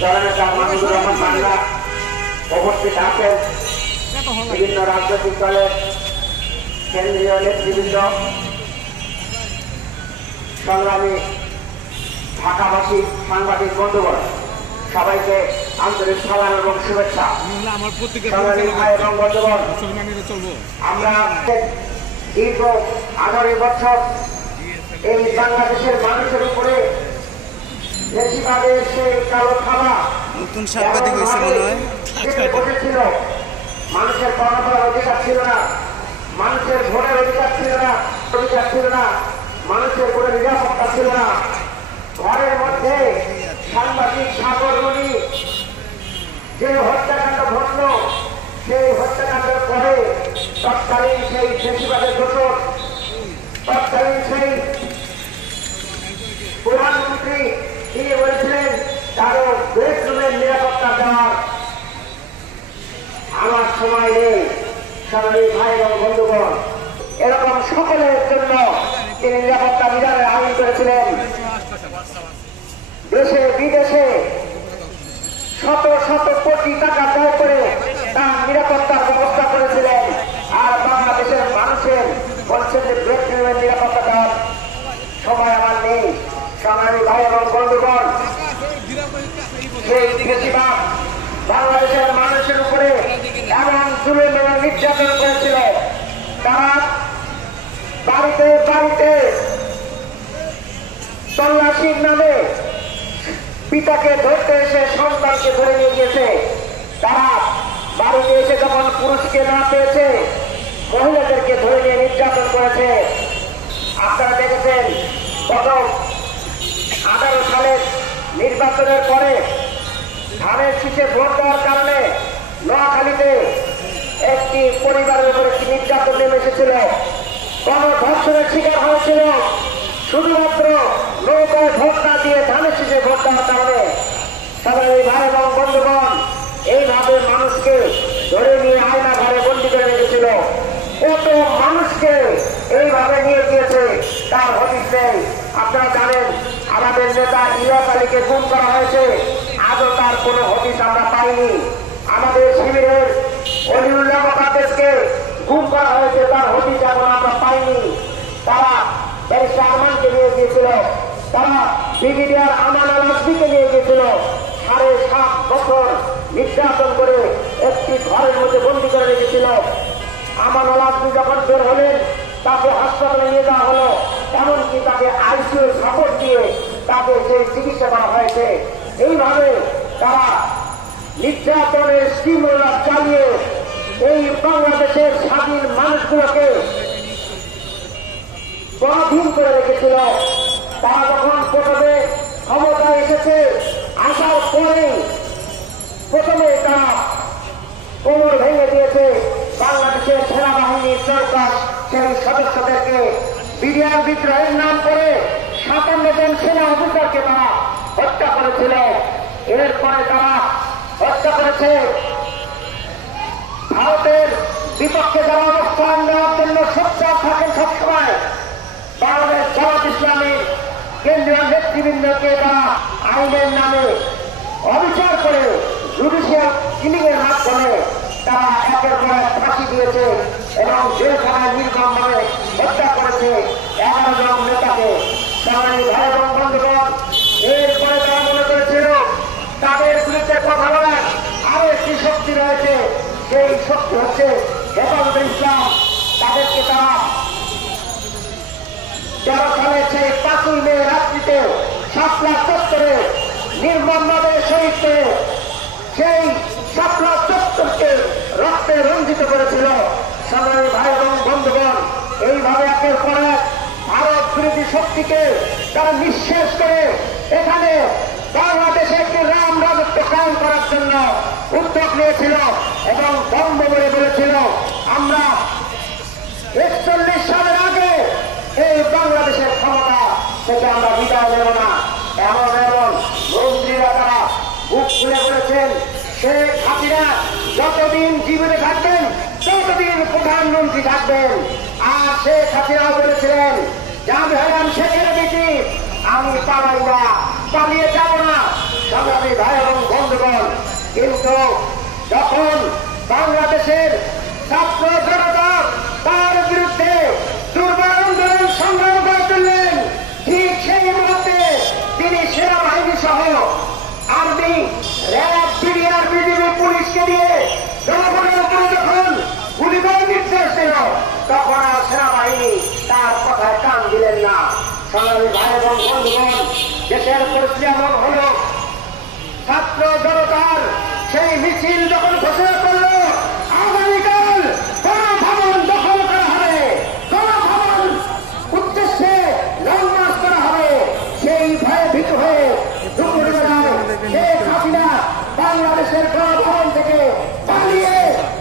জননেতা মাহমুদুর রহমান মান্না উপস্থিত আছেন, বিভিন্ন রাজনৈতিক দলের কেন্দ্রীয় নেতৃবৃন্দ, সংগ্রামী ঢাকাবাসী সাংবাদিক বন্ধুগণ, সবাইকে আন্তরিক সালাম এবং শুভেচ্ছা। সংগ্রামী ভাই এবং বন্ধুগণ, আমরা দীর্ঘ 18 বছর এই বাংলাদেশের মানুষের উপরে বেশিরভাগের সেই কালো থাবা নতুন সাংবাদিক হয়েছে মনে হয় বসেছিল। মানুষের কথা বলার অধিকার ছিল না, মানুষের ভোটের অধিকার ছিল না, মানুষের কোনো নিরাপত্তা ছিল না। ঘরের মধ্যে সাংবাদিক সাগরমণি যে হত্যাকাণ্ড ঘটল, সেই হত্যাকাণ্ডের পরে তৎকালীন সেই বেশিরভাগের দোষর, তৎকালীন সেই প্রধানমন্ত্রী তিনি বলেছিলেন কারো বেডরুমের নিরাপত্তা দেওয়ার আমার সময় নেই। সংগ্রামী ভাই এবং বন্ধুগণ, এরকম সকলের জন্য তিনি নিরাপত্তা বিধানের আইন করেছিলেন। দেশে বিদেশে শত শত কোটি টাকা ব্যয় করে তার নিরাপত্তার ব্যবস্থা করেছিলেন। আর বাংলাদেশের মানুষের বলছেন যে বেডরুমের নিরাপত্তা দেওয়ার সময় আমার নেই। সংগ্রামী ভাই এবং বন্ধুগণ, সেই বেশিরভাগ বাংলাদেশের মানুষের উপরে এমন জুলুম এবং নির্যাতন করেছিল, তারা বাড়িতে বাড়িতে তল্লাশির নামে পিতাকে ধরতে এসে সন্তানকে ধরে নিয়ে গিয়েছে। তারা বাড়িতে এসে যখন পুরুষকে না পেয়েছে, মহিলাদেরকে ধরে নিয়ে নির্যাতন করেছে। আপনারা দেখেছেন গত 18 সালের নির্বাচনের পরে ধানের শীষে ভোট দেওয়ার কারণে নোয়াখালীতে একটি পরিবারের উপর একটি নির্যাতন নেমে এসেছিল, গণধর্ষণের শিকার হয়েছিল শুধুমাত্র নৌকায় ভোট না দিয়ে ধানের শীষে ভোট দেওয়ার কারণে। সংগ্রামী ভাই এবং বন্ধুগণ, এইভাবে মানুষকে ধরে নিয়ে আয়না ঘরে বন্দী করে রেখেছিল। কত মানুষকে এইভাবে নিয়ে গিয়েছে তার হদিস নেই। আপনারা জানেন আমাদের নেতা ইলিয়াস আলীকে গুম করা হয়েছে, আজও তার কোনো হদিস আমরা পাইনি। আমাদের শিবিরের অলিউল্লাহ মোকাদ্দেসকে গুম করা হয়েছে, তার হদিস এখন আমরা পাইনি। তারা ব্যারিস্টার আরমানকে নিয়ে গিয়েছিল, তারা ব্রিগেডিয়ার আমান আল আসবিকে নিয়ে গিয়েছিল। 7.5 বছর নির্যাতন করে একটি ঘরের মধ্যে বন্দী করে রেখেছিল। আমান আল আসবি যখন বের হলেন, তাকে হাসপাতালে নিয়ে যাওয়া হলো, এমনকি তাকে আইসিইউ সাপোর্ট দিয়ে তাকে সেই চিকিৎসা করা হয়েছে। এইভাবে তারা নির্যাতনের স্টিমুলার চালিয়ে এই বাংলাদেশের স্বাধীন মানুষগুলোকে পরাধীন করে রেখেছিল। তারা যখন প্রথমে ক্ষমতায় এসেছে, আসার পরে প্রথমে তারা কোমর ভেঙে দিয়েছে বাংলাদেশের সেনাবাহিনীর চৌকাশ সেই সদস্যদেরকে। বিডিআর বিদ্রোহের নাম করে 57 জন সেনা অফিসারকে তারা হত্যা করেছিল। এরপরে তারা হত্যা করেছে ভারতের বিপক্ষে যারা অবস্থান নেওয়ার জন্য সোচ্চার থাকেন সবসময় বাংলাদেশ জামাত ইসলামীর কেন্দ্রীয় নেতৃবৃন্দকে তারা আইনের নামে অবিচার করে জুডিশিয়াল কিলিং এর মাধ্যমে তারা একের পর এক ফাঁসি দিয়েছে এবং জেলখানায় নির্মমভাবে হত্যা করেছে 11 জন নেতাকে। সংগ্রামী ভাই এবং বন্ধুগণ, এরপরে তারা মনে করেছিল তাদের বিরুদ্ধে কথা বলার আরো একটি শক্তি রয়েছে, সেই শক্তি হচ্ছে হেফাজতে ইসলাম। তাদেরকে তারা 13 সালের সেই 5ই মে রাত্রিতে শাপলা চত্বরে নির্মমভাবে শহীদ করে সেই শাপলা চত্বরকে রক্তে রঞ্জিত করেছিল। সংগ্রামী ভাই এবং বন্ধুগণ, এইভাবে একের পর এক ভারত বিরোধী শক্তিকে তারা নিঃশেষ করে এখানে বাংলাদেশে একটি রাম রাজত্ব কায়েম করার জন্য উদ্যোগ নিয়েছিল এবং বন্ধ করে বলেছিল আমরা 41 সালের আগে এই বাংলাদেশের ক্ষমতা থেকে আমরা বিদায় নেব না। এমন এমন মন্ত্রীরা তারা বুক খুলে বলেছেন শেখ হাসিনা যতদিন জীবিত থাকবেন ততদিন প্রধানমন্ত্রী থাকবেন। আর শেখ হাসিনাও বলেছিলেন জাহান শেখের বেশি আমি পালাই না, পালিয়ে যাব না। সংগ্রামী ভাই এবং কিন্তু যখন বাংলাদেশের ছাত্র জনতা তার বিরুদ্ধে দুর্বার আন্দোলন সংগ্রাম করে তুললেন, ঠিক সেই মুহূর্তে তিনি সেনাবাহিনী সহ আর্মি, র্যাব, বিডিআর, বিজিবি, পুলিশকে দিয়ে জনগণের উপরে যখন গুলি করার নির্দেশ দিল, তখন আর সেনাবাহিনী তার কথায় কান দিলেন না। সংগ্রামী ভাই এবং বন্ধুগণ, দেশের পরিস্থিতি এমন হল, ছাত্র জনতার সেই মিছিল যখন ঘোষণা করল আগামীকাল গণভবন দখল করা হবে, গণভবন উদ্দেশ্যে লং মার্চ করা হবে, সেই ভয়ে ভীত হয়ে দুপুরবেলায় শেখ হাসিনা বাংলাদেশের গণভবন থেকে পালিয়ে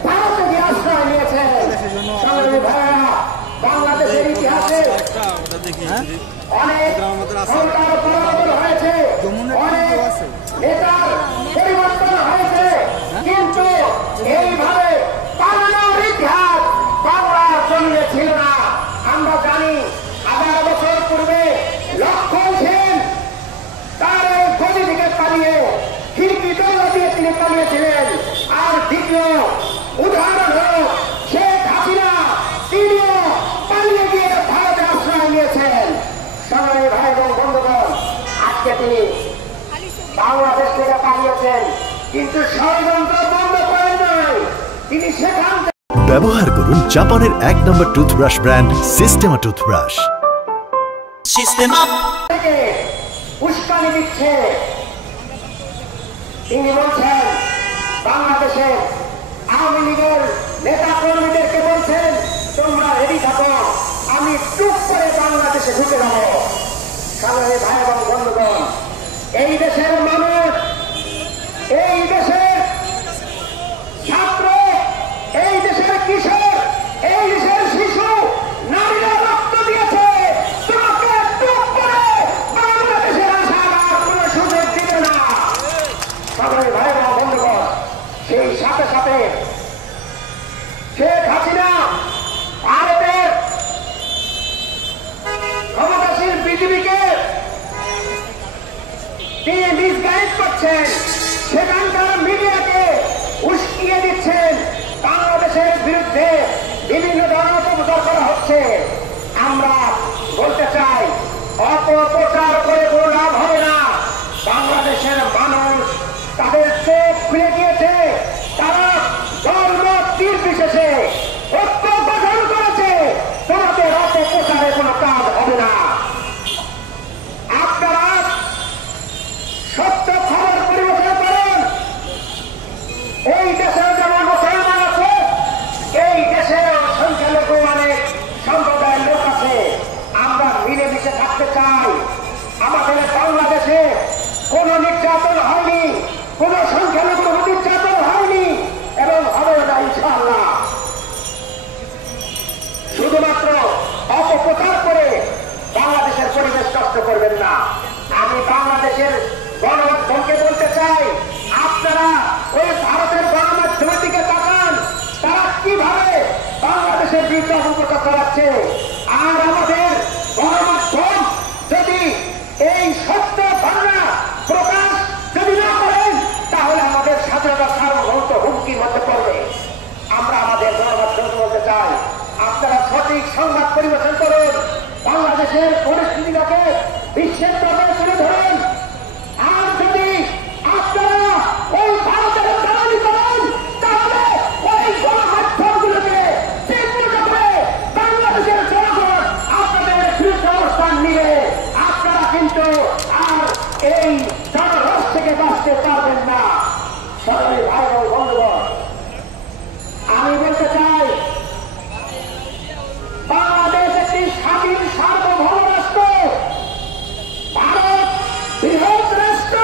ভারতে গিয়ে আশ্রয় নিয়েছেন। সংগ্রামী ভাইয়েরা, বাংলাদেশের ইতিহাসে অনেক সরকার পরিবর্তন হয়েছে, অনেক নেতার পরিবর্তন হয়েছে, কিন্তু এইভাবে পালানোর ইতিহাস বাংলার জমিনে ছিল না। আমরা জানি 11 বছর পূর্বে লক্ষণ সেন তার এই গদি থেকে পালিয়ে খিড়কি দরজা দিয়ে তিনি পালিয়েছিলেন। আর দ্বিতীয় উদাহরণ হল শেখ হাসিনা, তিনিও পালিয়ে গিয়ে ভারতে আশ্রয় নিয়েছেন। সংগ্রামী ভাই এবং বন্ধুগণ, আজকে তিনি বাংলাদেশ থেকে পালিয়েছেন, কিন্তু ষড়যন্ত্র বন্ধ করেন নাই। তিনি সেখান ব্যবহার করুন জাপানের 1 নম্বর টুথব্রাশ ব্র্যান্ড সিস্টেমা টুথব্রাশ। থেকে উস্কানি দিচ্ছে। তিনি বলছেন বাংলাদেশের আওয়ামী লীগের নেতা কর্মীদেরকে বলছেন, তোমরা রেডি থাকো, আমি চুপ করে বাংলাদেশে ঢুকে যাব। সংগ্রামী ভাই এবং বন্ধুগণ, এই দেশের মানুষ, এই দেশের ছাত্র, এই দেশের কিশোর, এই দেশের শিশু, নারীরা রক্ত দিয়েছে। তোমাকে চুপ করে বাংলাদেশের আসার আর কোন সুযোগ দিবে না। সংগ্রামী ভাই এবং বন্ধুগণ, সেই সাথে সাথে শেখ হাসিনা ভারতের ক্ষমতাসীন বিজেপিকে তিনি মিসগাইড করছেন, সেখানকার মিডিয়াকে উস্কিয়ে দিচ্ছেন, বাংলাদেশের বিরুদ্ধে বিভিন্ন ধরনের অপপ্রচার করা হচ্ছে। আমরা বলতে চাই, অপপ্রচার করে কোনো লাভ হবে না। বাংলাদেশের মানুষ তাদের চোখ খুলে দিয়েছে, তারা ধর্ম নির্বিশেষে ঐক্য গঠন করেছে। তোমাদের অপপ্রচারে কোনো কাজ হবে না। আপনারা সত্য খবর পরিবেশন করুন। এই দেশের যেমন মুসলমান আছে, এই দেশের সংখ্যালঘু অনেক সম্প্রদায়ের লোক আছে। আমরা মিলেমিশে থাকতে চাই। আমাদের বাংলাদেশে কোন নির্যাতন হয়নি, কোন সংখ্যালঘু নির্যাতন হয়নি এবং হবে না ইনশাআল্লাহ। শুধুমাত্র অপপ্রচার করে বাংলাদেশের পরিবেশ নষ্ট করবেন না। আমি বাংলাদেশের গণমাধ্যমকে বলতে চাই, আপনারা ওই ভারতের গণমাধ্যমের দিকে তাকান, তারা কিভাবে বাংলাদেশের বিরুদ্ধে অপপ্রচার চালাচ্ছে। আর আমাদের গণমাধ্যম যদি এই সত্য ঘটনা প্রকাশ যদি না করেন, তাহলে আমাদের স্বাধীনতা সার্বভৌমত্ব হুমকির মধ্যে পড়বে। আমরা আমাদের গণমাধ্যমকে বলতে চাই, আপনারা সঠিক সংবাদ পরিবেশন করুন, বাংলাদেশের পরিস্থিতিটাকে বিশ্বের দরবারে তুলে ধরুন। আর যদি আপনারা ওই ভারতের দালালি করেন, তাহলে ওই গণমাধ্যমগুলোকে চিহ্নিত করে বাংলাদেশের জনগণ আপনাদের বিরুদ্ধে অবস্থান নিয়ে আপনারা কিন্তু আর এই জনরোষ থেকে বাঁচতে পারবেন না। সবাই ভাই ও বন্ধুগণ, আমি বলতে চাই, বাংলাদেশ একটি স্বাধীন সার্বভৌম রাষ্ট্র, ভারত বৃহৎ রাষ্ট্র,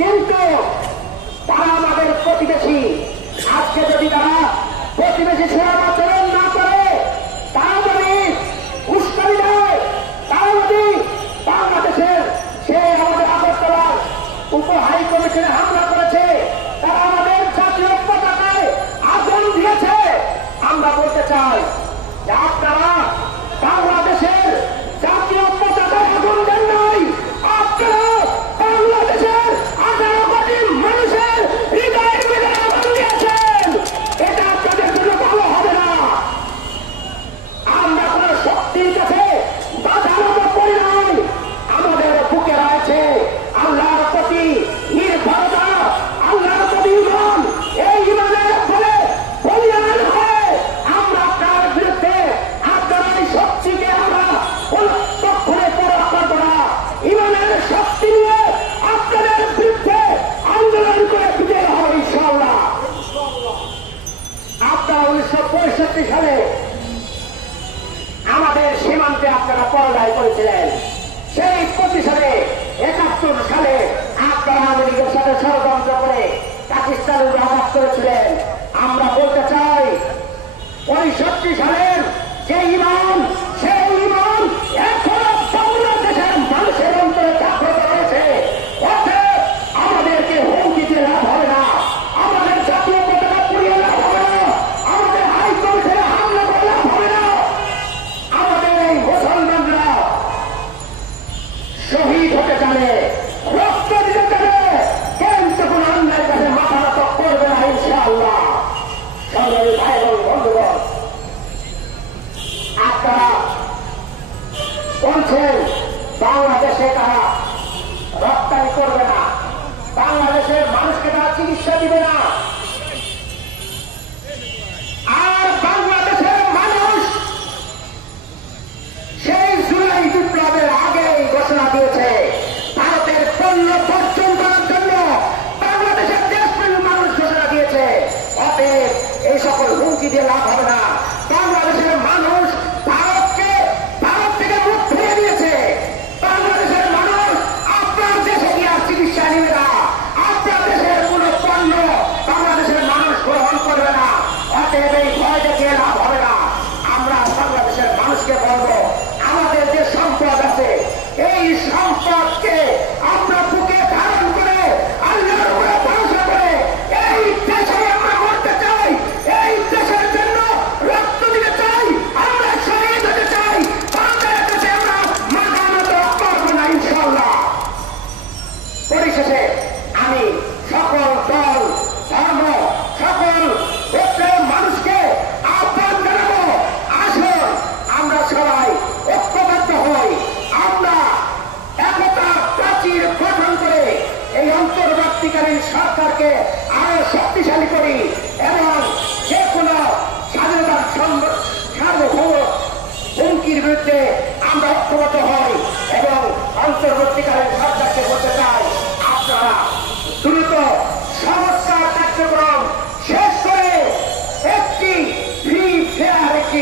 কিন্তু তারা আমাদের প্রতিবেশী। আজকে যদি তারা প্রতিবেশী সেবা আচরণ না করে, তারা যদি উস্কানি দেয়, তারা যদি বাংলাদেশের সে আমাদের আগরতলার উপ হাই কমিশনে হামলা করেছে, তারা আমাদের জাতীয় পতাকায় আগুন দিয়েছে, আমরা বলতে চাই যে আপনারা বাংলাদেশের জাতীয় পতাকায় আগুন দেন নাই, আপনারা বাংলাদেশের 18 কোটি মানুষের 1965 সালে আমাদের সীমান্তে আপনারা পরাজয় করেছিলেন। সেই 25 সালে 71 সালে আপনারা আমেরিকার সাথে ষড়যন্ত্র করে পাকিস্তানের আঘাত করেছিলেন। আমরা বলতে চাই 65 সালের যে ইমান, সেই ইমান এখনো বাংলাদেশের মানুষের অন্তরে জাগ্রত রয়েছে। অতএব আমাদেরকে হুমকি দিয়ে লাভ হবে না, আমাদের জাতীয় পতাকা পুড়িয়ে লাভ হবে না, আমাদের হাইকমিশনে হামলা করে লাভ হবে না। আমাদের এই মুসলমানরা শহীদ হতে জানে, রক্ত দিতে জানে, কিন্তু কোন অন্যায়ের কাছে মাথা নত করবে না ইনশাআল্লাহ। সংগ্রামী ভাই এবং বন্ধুগণ, আপনারা বলছেন বাংলাদেশে তারা রপ্তানি করবে না, বাংলাদেশের মানুষকে তারা চিকিৎসা দিবে না। আর বাংলাদেশের মানুষ সেই জুলাই বিপ্লবের আগেই ঘোষণা দিয়েছে ভারতের পণ্য বর্জন করার জন্য। বাংলাদেশের দেশপ্রেমী মানুষ ঘোষণা দিয়েছে। অতএব এই সকল হুমকি দিয়ে লাভ হবে না। বাংলাদেশের মানুষ ভারত থেকে মুখ ফিরিয়ে দিয়েছে। বাংলাদেশের মানুষ আপনার দেশে গিয়ে আর চিকিৎসা নিবে না, আপনার দেশের কোন পণ্য বাংলাদেশের মানুষ গ্রহণ করবে না। অতএব এই ভয় দেখিয়ে লাভ হবে না। আমরা বাংলাদেশের মানুষকে বলবো, আমাদের যে সম্পদ আছে এই সম্পদকে আমরা বুকে ধারণ করে আল্লাহর উপরে ভরসা করে এই দেশে আমরা করতে চাই, এই দেশের জন্য রক্ত দিতে চাই, আমরা শহীদ হতে চাই। আমাদের কাছে আমরা মাথা নত করবো না ইনশাআল্লাহ। পরিশেষে আমি সকল দল, ধর্ম, সকল গোত্রের মানুষকে আহ্বান জানাবো, আসুন আমরা সবাই ঐক্যবদ্ধ হই, আমরা একতা প্রাচীর গঠন করে এই অন্তর্বর্তীকালীন সরকারকে আরো শক্তিশালী করি এবং যে কোনো স্বাধীনতার সার্বভৌম হুমকির বিরুদ্ধে আমরা ঐক্যবদ্ধ হই এবং অন্তর্বর্তীকালীন সরকারকে বলতে চাই, আপনারা দ্রুত সংস্কার কার্যক্রম শেষ করে একটি ফ্রি ফেয়ার একটি